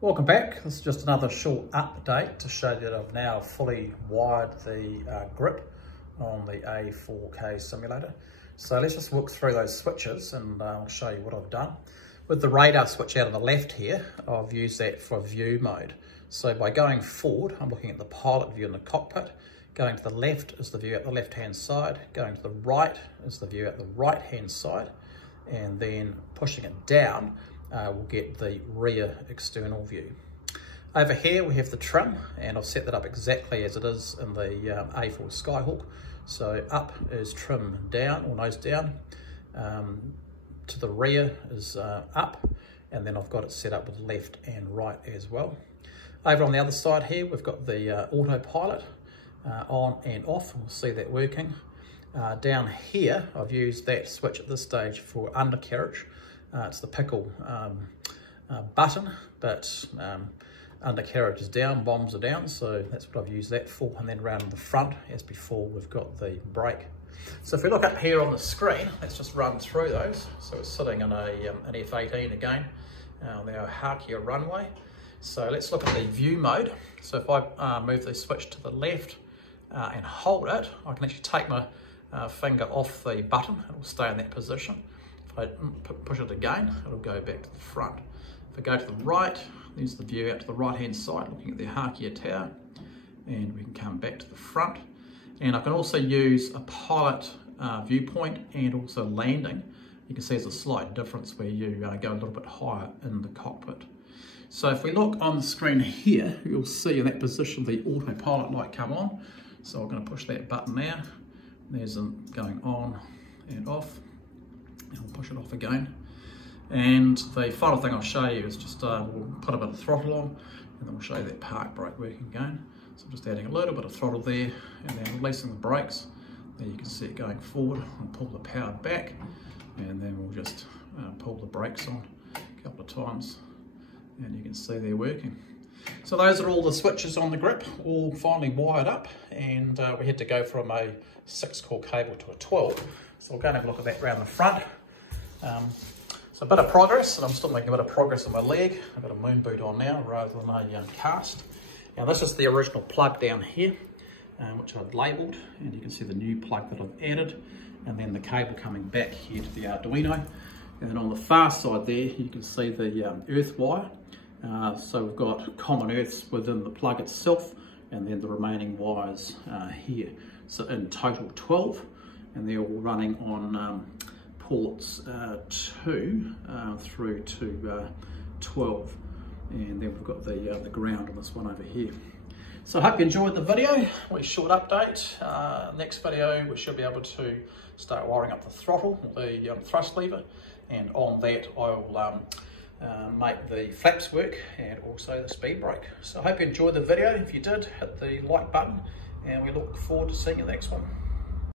Welcome back. This is just another short update to show you that I've now fully wired the grip on the A-4K simulator. So let's just walk through those switches and I'll show you what I've done. With the radar switch out on the left here, I've used that for view mode. So by going forward, I'm looking at the pilot view in the cockpit. Going to the left is the view at the left-hand side. Going to the right is the view at the right-hand side. And then pushing it down, we'll get the rear external view. Over here we have the trim, and I've set that up exactly as it is in the A4 Skyhawk. So up is trim down, or nose down. To the rear is up, and then I've got it set up with left and right as well. Over on the other side here, we've got the autopilot on and off. We'll see that working. Down here, I've used that switch at this stage for undercarriage. It's the pickle button, but undercarriage is down, bombs are down, so that's what I've used that for. And then around the front, as before, we've got the brake. So if we look up here on the screen, let's just run through those. So it's sitting in an F-18 again, on our Harkia runway. So let's look at the view mode. So if I move the switch to the left and hold it, I can actually take my finger off the button. It will stay in that position. If I push it again, it'll go back to the front. If I go to the right, there's the view out to the right-hand side, looking at the Harkia tower, and we can come back to the front. And I can also use a pilot viewpoint and also landing. You can see there's a slight difference where you go a little bit higher in the cockpit. So if we look on the screen here, you'll see in that position the autopilot light come on. So I'm going to push that button now. There's them going on and off. And we'll push it off again. And the final thing I'll show you is just we'll put a bit of throttle on, and then we'll show you that park brake working again. So I'm just adding a little bit of throttle there, and then releasing the brakes. There you can see it going forward. I'll pull the power back, and then we'll just pull the brakes on a couple of times, and you can see they're working. So those are all the switches on the grip, all finally wired up, and we had to go from a 6-core cable to a 12. So we'll go and have a look at that around the front. So a bit of progress, and I'm still making a bit of progress on my leg. I've got a moon boot on now rather than a cast. Now this is the original plug down here, which I've labelled, and you can see the new plug that I've added, and then the cable coming back here to the Arduino. And then on the far side there, you can see the earth wire. So we've got common earths within the plug itself, and then the remaining wires here. So in total 12, and they're all running on ports 2 through to 12, and then we've got the ground on this one over here. So I hope you enjoyed the video. A short update. Next video we should be able to start wiring up the throttle, the thrust lever, and on that I'll make the flaps work and also the speed brake. So I hope you enjoyed the video. If you did, hit the like button, and we look forward to seeing you in the next one.